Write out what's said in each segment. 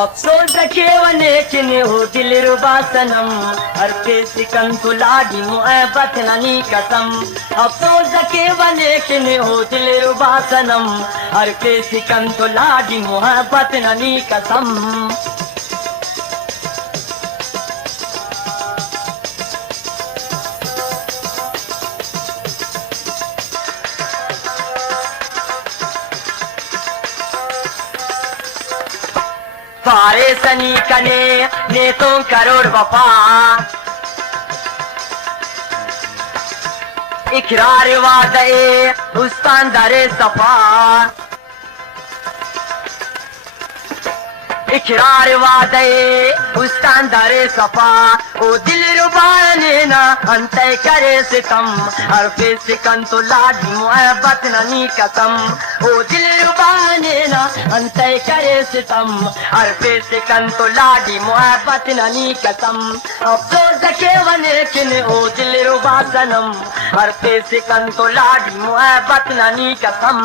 अफसोस केवने किने हो दिल रुबा सनम हर पे सिकन तो लाडी मोहब्बत ननी कसम। अफसोस केवने किने हो दिल रुबा सनम हर पे सिकन तो लाडी मोहब्बत ननी कसम। फारे सनी कने ने तो करोड़ वफा इकरार वादे उस्तान दरे सफा इकरार वादे उस्तान दरे सफा। ओ दिल रुबाने ना अंते करे सितम हर पे सिकन तो लाडी मोहब्बत ननी कसम। ओ दिल रुबाने ना अंते करे सितम हर पे सिकन तो लाडी मोहब्बत ननी कसम। अफसोस के वने किन ओ दिल रुबा सनम हर पे सिकन तो लाडी मोहब्बत ननी कसम।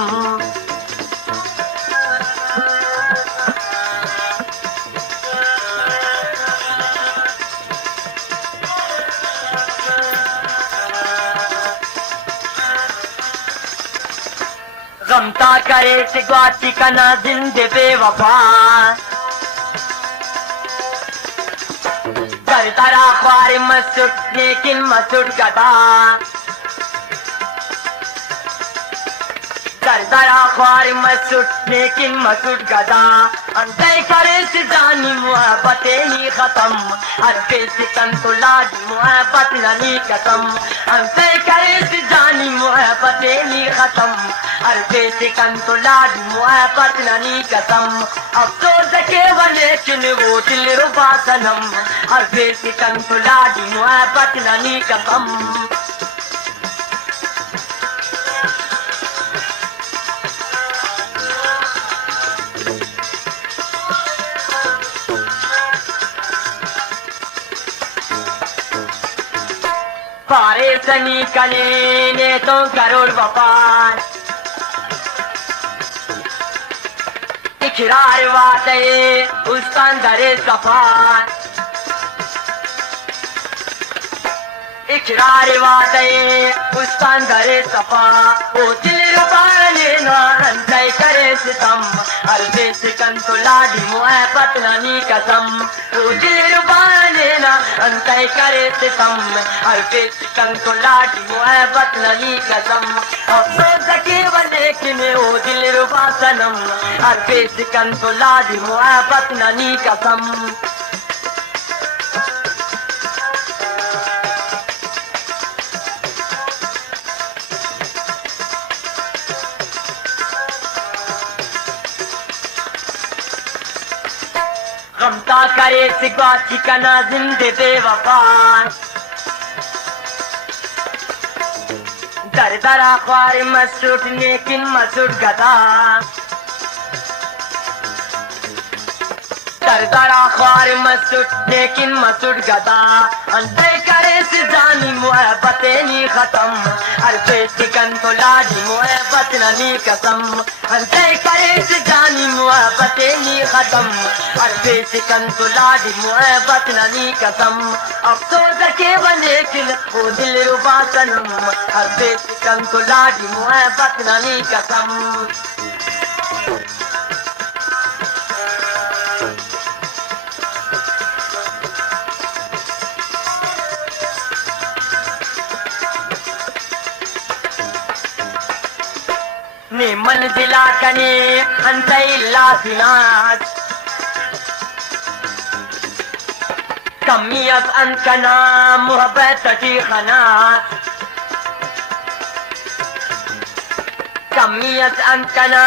गमता करे सिगवाची कना जिंदे बेवफा कर तरा ख्वार मसूद लेकिन मसूद गदा कर तरा ख्वार मसूद लेकिन मसूद गदा। अंते करे से जानी मोहब्बत नहीं खत्म हर पे सिकन तो लाडी मोहब्बत ननी कसम। अंते करे से जानी मोहब्बत नहीं खत्म हर पे सिकन तो लाडी मोहब्बत ननी कसम। अफसोस के वने किन वो दिल रुबा सनम हर पे सिकन तो लाडी मोहब्बत ननी कसम। फारे सनी कने ने तो करोड़ वफा इकरार वादे उस्तान दरे सफा इकरार वादे उस्तान दरे सफा। ओ दिल रुबाने ना अंते करे सितम हर पे सिकन तो लाडी मोहब्बत ननी कसम। ओ दिल रुबाने ना अंते करे सितम हर पे सिकन तो लाडी मोहब्बत ननी कसम। अफसोस के वने किने ओ दिल रुबा सनम हर पे सिकन तो लाडी मोहब्बत ननी कसम। गमता करे सिगवाची कना जिंदे बेवफा दर दरा ख्वार मसूद लेकिन मसूद गदा दर दरा ख्वार मसूद लेकिन मसूद गदा। अंते करे से जानी मोहब्बत नहीं खत्म हर पे सिकन तो लाडी मोहब्बत ननी कसम। अंते करे से जानी मोहब्बत नहीं खत्म हर पे सिकन तो लाडी मोहब्बत ननी कसम। अफसोस के वने किन ओ दिल रुबा सनम हर पे सिकन तो लाडी मोहब्बत ननी कसम। ने मंजिला कने अंते लासिनास कमियत अनकना मोहब्बत की खनास कमियत अनकना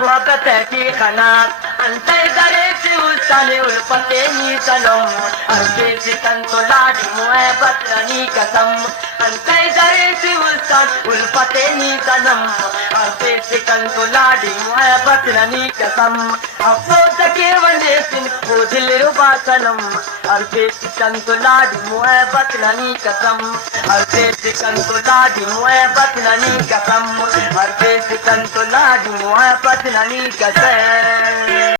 मोहब्बत की खनास। अंते करे से उस्ताने उल्फते नी सनम हर पे सिकन तो लाडी मोहब्बत ननी कसम। अंते करे से उस्तान उल्फते नी सनम हर पे सिकन तो लाडी मोहब्बत ननी कसम। अफसोस के वने किन ओ दिल रुबा सनम हर पे सिकन तो लाडी मोहब्बत ननी कसम हर पे सिकन तो लाडी मोहब्बत ननी कसम हर पे सिकन तो लाडी मोहब्बत ननी कसम।